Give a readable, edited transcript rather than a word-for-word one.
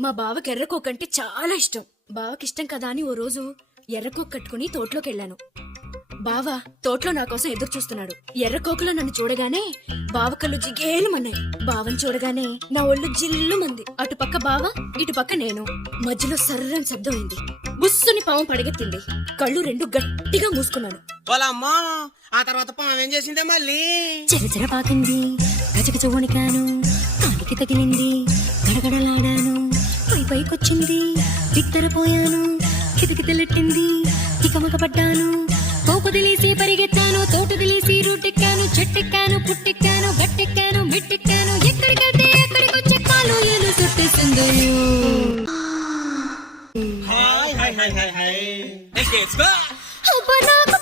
మా బావకి ఎర్రకోక్ అంటే చాలా ఇష్టం. బావకి ఇష్టం కదా అని ఓ రోజు ఎర్రకోక్ కట్టుకుని తోటలోకి వెళ్ళాను. బావ తోటలో నా కోసం ఎదురు చూస్తున్నాడు. ఎర్రకోకలో నన్ను చూడగానే బావ కళ్ళు జిగేలుమన్నాయి. బావని చూడగానే నా ఒళ్ళు జిల్లుమంది. అటు పక్క బావ, ఇటు పక్క నేను. మధ్యలో సర్రని శబ్దం అయింది. బుస్సుని పాము పడగెత్తింది. కళ్ళు రెండు గట్టిగా మూసుకున్నాను. వాళ్ళమ్మా ఆ తర్వాత పాము ఏం చేసిందే మళ్ళీ చెరచెర పాకింది. గజగజ వణికాను. కాలికి తగిలింది. గడగడలాడాను. పైకొచ్చింది. బిత్తరపోయాను. కితకితలెట్టింది. ఇకమక పడ్డాను. తోపుదిలేసి పరిగెత్తాను. తోటదిలేసి రూటెక్కాను. చెట్టెక్కాను. పుట్టెక్కాను. గట్టెక్కాను. మిట్టెక్కాను. ఎక్కడికంటే ఎక్కడికొచ్చే కాలు ఏలు చుట్టేసింది. Hi hi hi hi hi అబ్బా నాకు